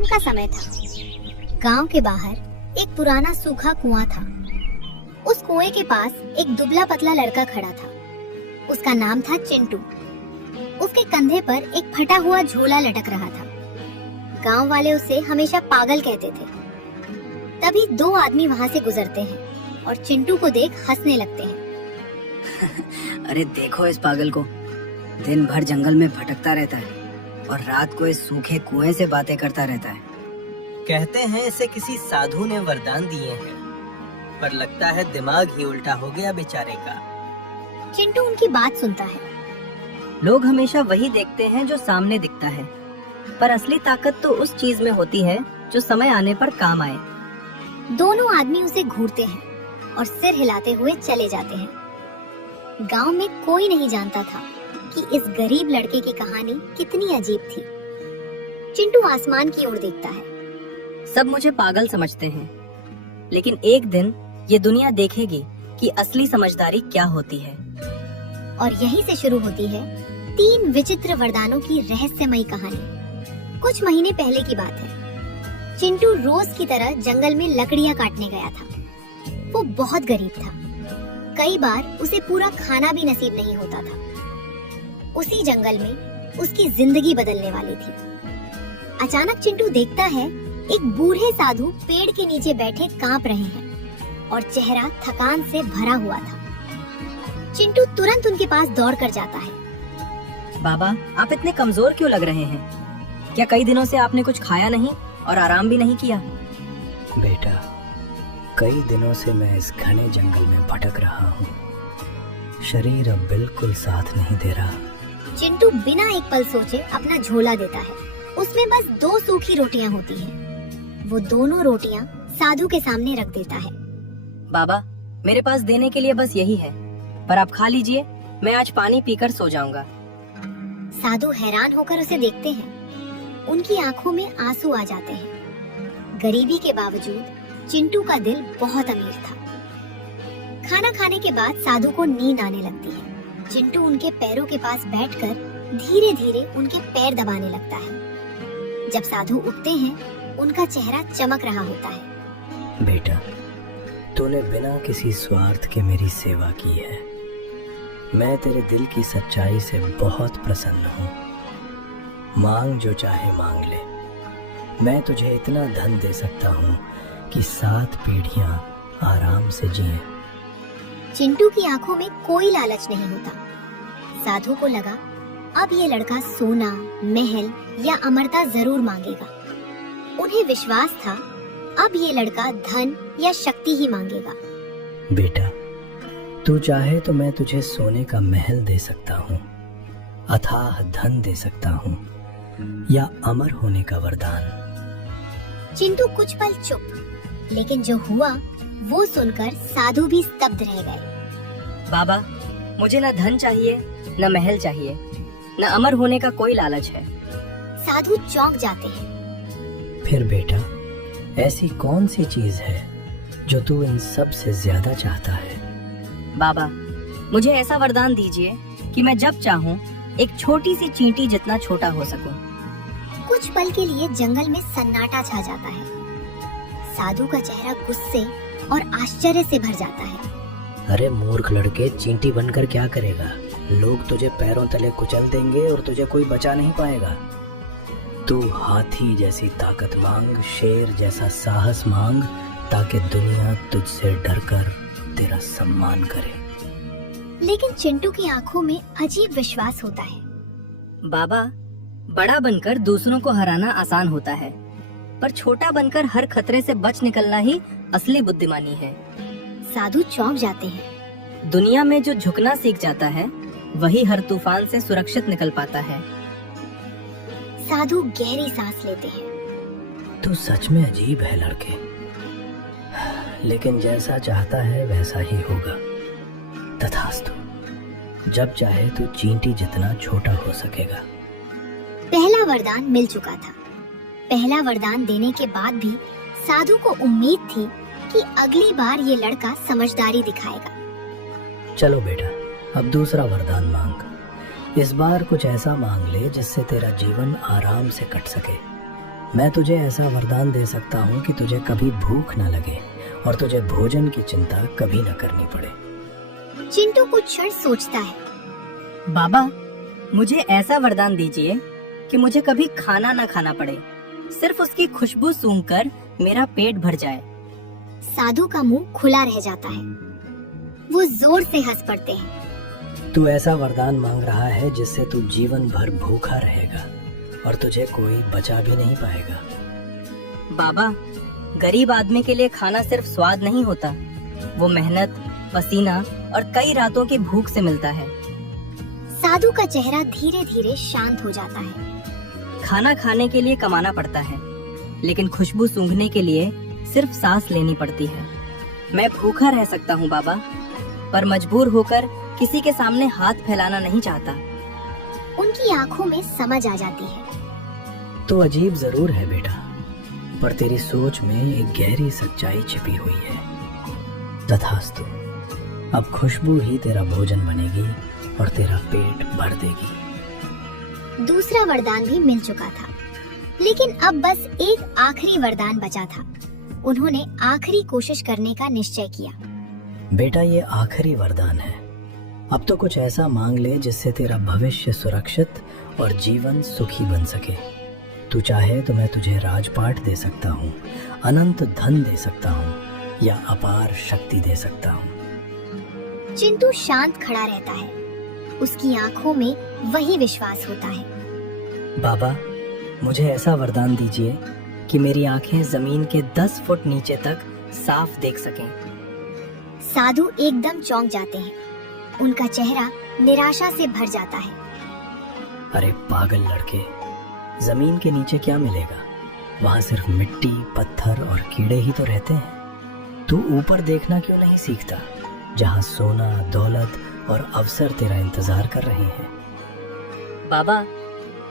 शाम का समय था। गांव के बाहर एक पुराना सूखा कुआं था। उस कुएं के पास एक दुबला पतला लड़का खड़ा था। उसका नाम था चिंटू। उसके कंधे पर एक फटा हुआ झोला लटक रहा था। गांव वाले उसे हमेशा पागल कहते थे। तभी दो आदमी वहां से गुजरते हैं और चिंटू को देख हंसने लगते हैं। अरे देखो इस पागल को, दिन भर जंगल में भटकता रहता है और रात को इस सूखे कुएं से बातें करता रहता है। कहते हैं इसे किसी साधु ने वरदान दिए हैं, पर लगता है दिमाग ही उल्टा हो गया बेचारे का। चिंटू उनकी बात सुनता है। लोग हमेशा वही देखते हैं जो सामने दिखता है, पर असली ताकत तो उस चीज में होती है जो समय आने पर काम आए। दोनों आदमी उसे घूरते हैं और सिर हिलाते हुए चले जाते हैं। गांव में कोई नहीं जानता था कि इस गरीब लड़के की कहानी कितनी अजीब थी। चिंटू आसमान की ओर देखता है। सब मुझे पागल समझते हैं, लेकिन एक दिन ये दुनिया देखेगी कि असली समझदारी क्या होती है। और यहीं से शुरू होती है 3 विचित्र वरदानों की रहस्यमयी कहानी। कुछ महीने पहले की बात है। चिंटू रोज की तरह जंगल में लकड़ियां काटने गया था। वो बहुत गरीब था। कई बार उसे पूरा खाना भी नसीब नहीं होता था। उसी जंगल में उसकी जिंदगी बदलने वाली थी। अचानक चिंटू देखता है एक बूढ़े साधु पेड़ के नीचे बैठे कांप रहे हैं और चेहरा थकान से भरा हुआ था। चिंटू तुरंत उनके पास दौड़कर जाता है। बाबा, आप इतने कमजोर क्यों लग रहे हैं? क्या कई दिनों से आपने कुछ खाया नहीं और आराम भी नहीं किया? बेटा, कई दिनों से मैं इस घने जंगल में भटक रहा हूँ। शरीर अब बिल्कुल साथ नहीं दे रहा। चिंटू बिना एक पल सोचे अपना झोला देता है। उसमें बस 2 सूखी रोटियां होती हैं। वो दोनों रोटियां साधु के सामने रख देता है। बाबा, मेरे पास देने के लिए बस यही है, पर आप खा लीजिए, मैं आज पानी पीकर सो जाऊंगा। साधु हैरान होकर उसे देखते हैं। उनकी आंखों में आंसू आ जाते हैं। गरीबी के बावजूद चिंटू का दिल बहुत अमीर था। खाना खाने के बाद साधु को नींद आने लगती है। चिंटू उनके पैरों के पास बैठकर धीरे धीरे उनके पैर दबाने लगता है। जब साधु उठते हैं, उनका चेहरा चमक रहा होता है। बेटा, तूने बिना किसी स्वार्थ के मेरी सेवा की है। मैं तेरे दिल की सच्चाई से बहुत प्रसन्न हूँ। मांग जो चाहे मांग ले। मैं तुझे इतना धन दे सकता हूँ कि 7 पीढ़ियां आराम से जिएं। चिंटू की आंखों में कोई लालच नहीं होता। साधु को लगा अब ये लड़का सोना, महल या अमरता जरूर मांगेगा। उन्हें विश्वास था अब ये लड़का धन या शक्ति ही मांगेगा। बेटा, तू चाहे तो मैं तुझे सोने का महल दे सकता हूँ, अथाह धन दे सकता हूँ, या अमर होने का वरदान। चिंटू कुछ पल चुप, लेकिन जो हुआ वो सुनकर साधु भी स्तब्ध रह गए। बाबा, मुझे न धन चाहिए, न महल चाहिए, न अमर होने का कोई लालच है। साधु चौंक जाते हैं। फिर बेटा, ऐसी कौन सी चीज है जो तू इन सब से ज्यादा चाहता है? बाबा, मुझे ऐसा वरदान दीजिए कि मैं जब चाहूँ एक छोटी सी चींटी जितना छोटा हो सकूं। कुछ पल के लिए जंगल में सन्नाटा छा जाता है। साधु का चेहरा गुस्से और आश्चर्य से भर जाता है। अरे मूर्ख लड़के, चींटी बनकर क्या करेगा? लोग तुझे पैरों तले कुचल देंगे और तुझे कोई बचा नहीं पाएगा। तू हाथी जैसी ताकत मांग, शेर जैसा साहस मांग, ताकि दुनिया तुझसे डरकर तेरा सम्मान करे। लेकिन चिंटू की आंखों में अजीब विश्वास होता है। बाबा, बड़ा बनकर दूसरों को हराना आसान होता है, पर छोटा बनकर हर खतरे से बच निकलना ही असली बुद्धिमानी है। साधु चौंक जाते हैं। दुनिया में जो झुकना सीख जाता है वही हर तूफान से सुरक्षित निकल पाता है। साधु गहरी सांस लेते हैं। तू सच में अजीब है लड़के, लेकिन जैसा चाहता है वैसा ही होगा। तथास्तु। जब चाहे तू चींटी जितना छोटा हो सकेगा। पहला वरदान मिल चुका था। पहला वरदान देने के बाद भी साधु को उम्मीद थी कि अगली बार ये लड़का समझदारी दिखाएगा। चलो बेटा, अब दूसरा वरदान मांग। इस बार कुछ ऐसा मांग ले जिससे तेरा जीवन आराम से कट सके। मैं तुझे ऐसा वरदान दे सकता हूँ कि तुझे कभी भूख न लगे और तुझे भोजन की चिंता कभी न करनी पड़े। चिंटू कुछ क्षण सोचता है। बाबा, मुझे ऐसा वरदान दीजिए कि मुझे कभी खाना ना खाना पड़े, सिर्फ उसकी खुशबू सूंघकर मेरा पेट भर जाए। साधु का मुंह खुला रह जाता है। वो जोर से हंस पड़ते हैं। तू ऐसा वरदान मांग रहा है जिससे तू जीवन भर भूखा रहेगा और तुझे कोई बचा भी नहीं पाएगा। बाबा, गरीब आदमी के लिए खाना सिर्फ स्वाद नहीं होता, वो मेहनत, पसीना और कई रातों की भूख से मिलता है। साधु का चेहरा धीरे धीरे शांत हो जाता है। खाना खाने के लिए कमाना पड़ता है, लेकिन खुशबू सूंघने के लिए सिर्फ सांस लेनी पड़ती है। मैं भूखा रह सकता हूँ बाबा, पर मजबूर होकर किसी के सामने हाथ फैलाना नहीं चाहता। उनकी आंखों में समझ आ जाती है। तो अजीब जरूर है बेटा, पर तेरी सोच में एक गहरी सच्चाई छिपी हुई है। तथास्तु, अब खुशबू ही तेरा भोजन बनेगी और तेरा पेट भर देगी। दूसरा वरदान भी मिल चुका था, लेकिन अब बस एक आखिरी वरदान बचा था। उन्होंने आखिरी कोशिश करने का निश्चय किया। बेटा, ये आखिरी वरदान है। अब तो कुछ ऐसा मांग ले जिससे तेरा भविष्य सुरक्षित और जीवन सुखी बन सके। तू चाहे तो मैं तुझे राजपाट दे सकता हूँ, अनंत धन दे सकता हूँ या अपार शक्ति दे सकता हूँ। चिंटू शांत खड़ा रहता है। उसकी आंखों में वही विश्वास होता है। बाबा, मुझे ऐसा वरदान दीजिए कि मेरी आंखें जमीन के 10 फुट नीचे तक साफ देख सकें। साधु एकदम चौंक जाते हैं। उनका चेहरा निराशा से भर जाता है। अरे पागल लड़के, जमीन के नीचे क्या मिलेगा? वहाँ सिर्फ मिट्टी, पत्थर और कीड़े ही तो रहते हैं। तू ऊपर देखना क्यों नहीं सीखता, जहाँ सोना, दौलत और अवसर तेरा इंतजार कर रहे हैं। बाबा,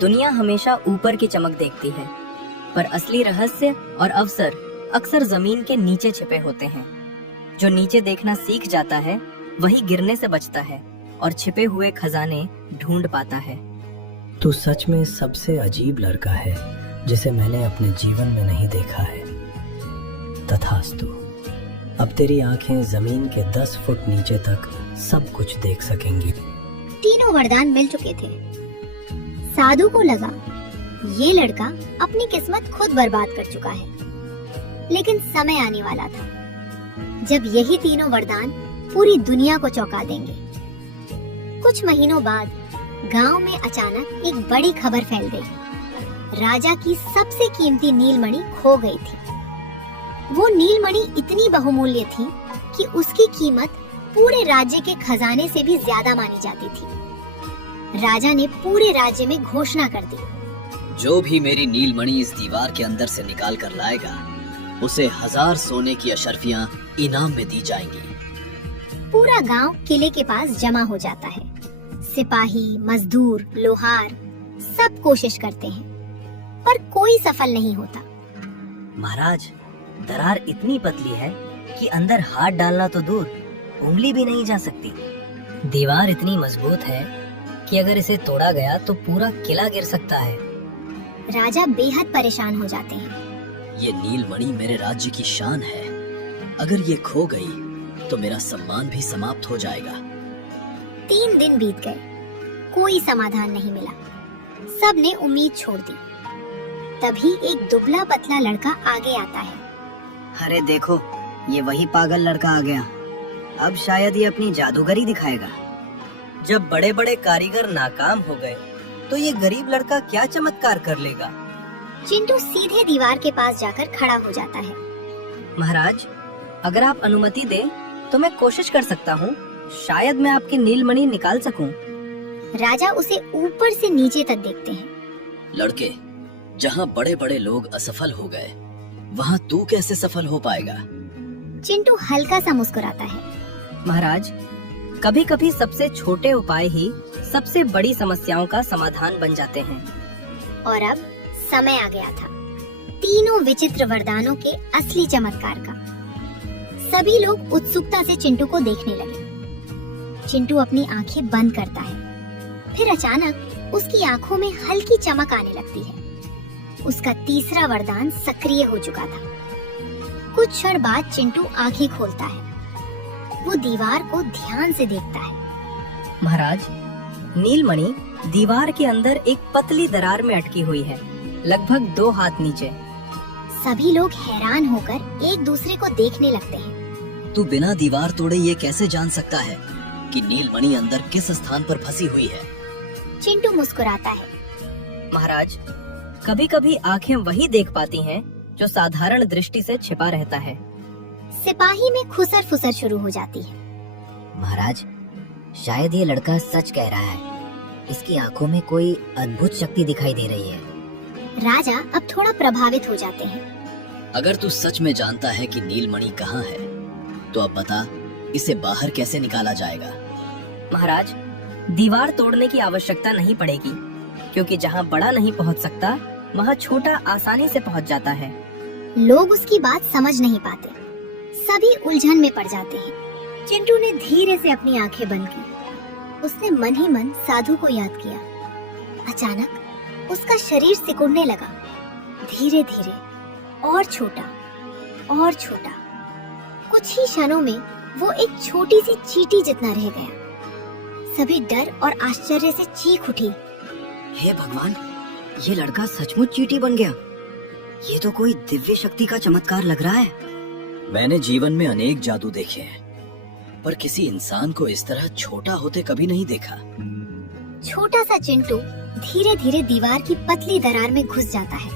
दुनिया हमेशा ऊपर की चमक देखती है, पर असली रहस्य और अवसर अक्सर जमीन के नीचे छिपे होते हैं। जो नीचे देखना सीख जाता है वही गिरने से बचता है और छिपे हुए खजाने ढूंढ पाता है। तू सच में सबसे अजीब लड़का है जिसे मैंने अपने जीवन में नहीं देखा है। तथास्तु, अब तेरी आंखें जमीन के 10 फुट नीचे तक सब कुछ देख सकेंगी। तीनों वरदान मिल चुके थे। साधु को लगा ये लड़का अपनी किस्मत खुद बर्बाद कर चुका है, लेकिन समय आने वाला था जब यही तीनों वरदान पूरी दुनिया को चौंका देंगे। कुछ महीनों बाद गांव में अचानक एक बड़ी खबर फैल गई। राजा की सबसे कीमती नीलमणि खो गई थी। वो नीलमणि इतनी बहुमूल्य थी कि उसकी कीमत पूरे राज्य के खजाने से भी ज्यादा मानी जाती थी। राजा ने पूरे राज्य में घोषणा कर दी, जो भी मेरी नीलमणि इस दीवार के अंदर से निकाल कर लाएगा, उसे 1000 सोने की अशर्फियां इनाम में दी जाएंगी। पूरा गांव किले के पास जमा हो जाता है। सिपाही, मजदूर, लोहार सब कोशिश करते हैं, पर कोई सफल नहीं होता। महाराज, दरार इतनी पतली है कि अंदर हाथ डालना तो दूर, उंगली भी नहीं जा सकती। दीवार इतनी मजबूत है कि अगर इसे तोड़ा गया तो पूरा किला गिर सकता है। राजा बेहद परेशान हो जाते हैं। ये नीलमणि मेरे राज्य की शान है। अगर ये खो गई तो मेरा सम्मान भी समाप्त हो जाएगा। 3 दिन बीत गए, कोई समाधान नहीं मिला। सब ने उम्मीद छोड़ दी। तभी एक दुबला पतला लड़का आगे आता है। अरे देखो, ये वही पागल लड़का आ गया। अब शायद ये अपनी जादूगरी दिखाएगा। जब बड़े बड़े कारीगर नाकाम हो गए तो ये गरीब लड़का क्या चमत्कार कर लेगा। चिंटू सीधे दीवार के पास जाकर खड़ा हो जाता है। महाराज, अगर आप अनुमति दें तो मैं कोशिश कर सकता हूँ। शायद मैं आपकी नीलमणि निकाल सकूं। राजा उसे ऊपर से नीचे तक देखते हैं। लड़के, जहाँ बड़े बड़े लोग असफल हो गए, वहाँ तू कैसे सफल हो पाएगा? चिंटू हल्का सा मुस्कुराता है। महाराज, कभी कभी सबसे छोटे उपाय ही सबसे बड़ी समस्याओं का समाधान बन जाते हैं। और अब समय आ गया था तीनों विचित्र वरदानों के असली चमत्कार का। सभी लोग उत्सुकता से चिंटू को देखने लगे। चिंटू अपनी आंखें बंद करता है। फिर अचानक उसकी आंखों में हल्की चमक आने लगती है। उसका तीसरा वरदान सक्रिय हो चुका था। कुछ क्षण बाद चिंटू आंखें खोलता है। वो दीवार को ध्यान से देखता है। महाराज, नीलमणि दीवार के अंदर एक पतली दरार में अटकी हुई है, लगभग 2 हाथ नीचे। सभी लोग हैरान होकर एक दूसरे को देखने लगते हैं। तू बिना दीवार तोड़े ये कैसे जान सकता है कि नीलमणि अंदर किस स्थान पर फंसी हुई है? चिंटू मुस्कुराता है। महाराज, कभी कभी आंखें वही देख पाती हैं जो साधारण दृष्टि से छिपा रहता है। सिपाही में खुसर फुसर शुरू हो जाती है। महाराज, शायद ये लड़का सच कह रहा है। इसकी आंखों में कोई अद्भुत शक्ति दिखाई दे रही है। राजा अब थोड़ा प्रभावित हो जाते हैं। अगर तू सच में जानता है कि नीलमणि कहाँ है, तो अब बता, इसे बाहर कैसे निकाला जाएगा? महाराज, दीवार तोड़ने की आवश्यकता नहीं पड़ेगी, क्योंकि जहाँ बड़ा नहीं पहुँच सकता, वहाँ छोटा आसानी से पहुँच जाता है। लोग उसकी बात समझ नहीं पाते। सभी उलझन में पड़ जाते हैं। चिंटू ने धीरे से अपनी आंखें बंद की। उसने मन ही मन साधु को याद किया। अचानक उसका शरीर सिकुड़ने लगा, धीरे धीरे, और छोटा और छोटा। कुछ ही क्षणों में वो एक छोटी सी चींटी जितना रह गया। सभी डर और आश्चर्य से चीख उठी। हे भगवान, ये लड़का सचमुच चींटी बन गया। ये तो कोई दिव्य शक्ति का चमत्कार लग रहा है। मैंने जीवन में अनेक जादू देखे हैं, पर किसी इंसान को इस तरह छोटा होते कभी नहीं देखा। छोटा सा चिंटू धीरे धीरे दीवार की पतली दरार में घुस जाता है।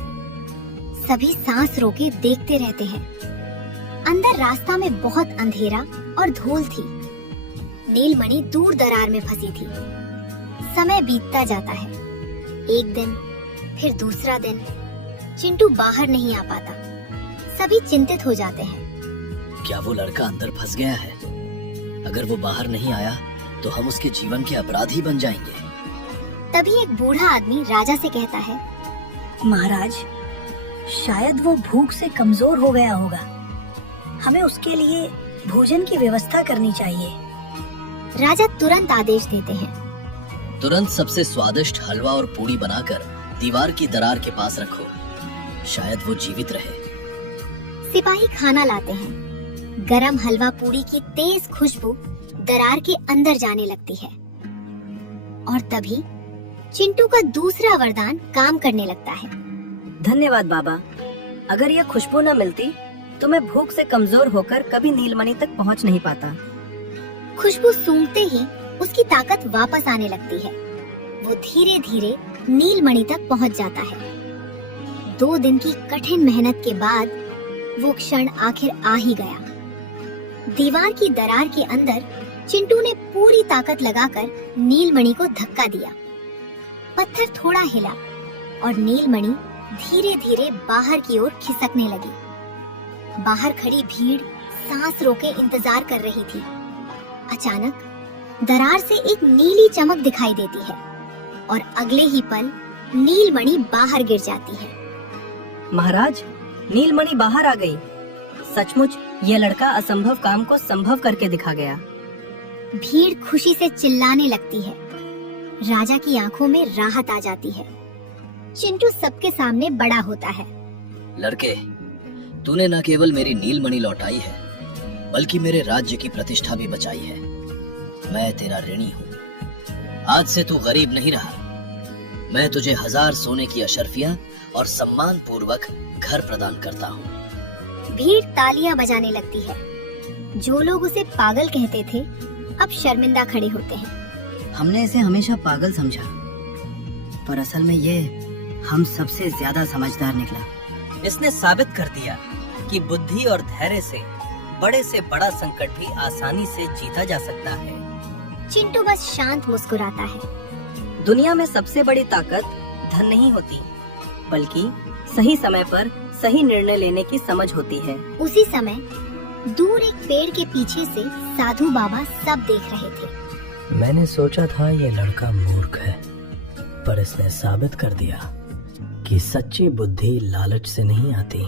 सभी सांस रोके देखते रहते हैं। अंदर रास्ता में बहुत अंधेरा और धूल थी। नीलमणि दूर दरार में फंसी थी। समय बीतता जाता है। एक दिन, फिर दूसरा दिन। चिंटू बाहर नहीं आ पाता। सभी चिंतित हो जाते हैं। क्या वो लड़का अंदर फंस गया है? अगर वो बाहर नहीं आया तो हम उसके जीवन के अपराधी बन जाएंगे। तभी एक बूढ़ा आदमी राजा से कहता है, महाराज, शायद वो भूख से कमजोर हो गया होगा। हमें उसके लिए भोजन की व्यवस्था करनी चाहिए। राजा तुरंत आदेश देते हैं। तुरंत सबसे स्वादिष्ट हलवा और पूड़ी बनाकर दीवार की दरार के पास रखो। शायद वो जीवित रहे। सिपाही खाना लाते हैं। गरम हलवा पूड़ी की तेज खुशबू दरार के अंदर जाने लगती है। और तभी चिंटू का दूसरा वरदान काम करने लगता है। धन्यवाद बाबा। अगर यह खुशबू न मिलती तो मैं भूख से कमजोर होकर कभी नीलमणि तक पहुंच नहीं पाता। खुशबू सूंघते ही उसकी ताकत वापस आने लगती है। वो धीरे धीरे नीलमणि तक पहुंच जाता है। 2 दिन की कठिन मेहनत के बाद वो क्षण आखिर आ ही गया। दीवार की दरार के अंदर चिंटू ने पूरी ताकत लगाकर नीलमणि को धक्का दिया। पत्थर थोड़ा हिला और नीलमणि धीरे धीरे बाहर की ओर खिसकने लगी। बाहर खड़ी भीड़ सांस रोके इंतजार कर रही थी। अचानक दरार से एक नीली चमक दिखाई देती है और अगले ही पल नीलमणि बाहर गिर जाती है। महाराज, नीलमणि बाहर आ गई। सचमुच यह लड़का असंभव काम को संभव करके दिखा गया। भीड़ खुशी से चिल्लाने लगती है। राजा की आंखों में राहत आ जाती है। चिंटू सबके सामने बड़ा होता है। लड़के, तूने न केवल मेरी नीलमणि लौटाई है, बल्कि मेरे राज्य की प्रतिष्ठा भी बचाई है। मैं तेरा ऋणी हूँ। आज से तू गरीब नहीं रहा। मैं तुझे 1000 सोने की अशर्फियाँ और सम्मान पूर्वक घर प्रदान करता हूँ। भीड़ तालियां बजाने लगती है। जो लोग उसे पागल कहते थे अब शर्मिंदा खड़े होते हैं। हमने इसे हमेशा पागल समझा, पर असल में ये हम सबसे ज्यादा समझदार निकला। इसने साबित कर दिया कि बुद्धि और धैर्य से बड़ा संकट भी आसानी से जीता जा सकता है। चिंटू बस शांत मुस्कुराता है। दुनिया में सबसे बड़ी ताकत धन नहीं होती, बल्कि सही समय पर सही निर्णय लेने की समझ होती है। उसी समय दूर एक पेड़ के पीछे से साधु बाबा सब देख रहे थे। मैंने सोचा था ये लड़का मूर्ख है, पर इसने साबित कर दिया कि सच्ची बुद्धि लालच से नहीं आती।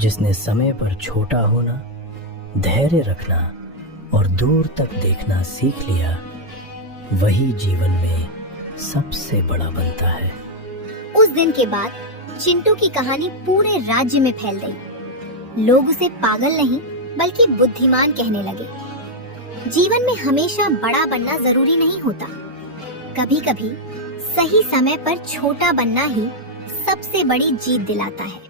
जिसने समय पर छोटा होना, धैर्य रखना और दूर तक देखना सीख लिया, वही जीवन में सबसे बड़ा बनता है। उस दिन के बाद चिंटू की कहानी पूरे राज्य में फैल गई। लोग उसे पागल नहीं बल्कि बुद्धिमान कहने लगे। जीवन में हमेशा बड़ा बनना जरूरी नहीं होता। कभी कभी सही समय पर छोटा बनना ही सबसे बड़ी जीत दिलाता है।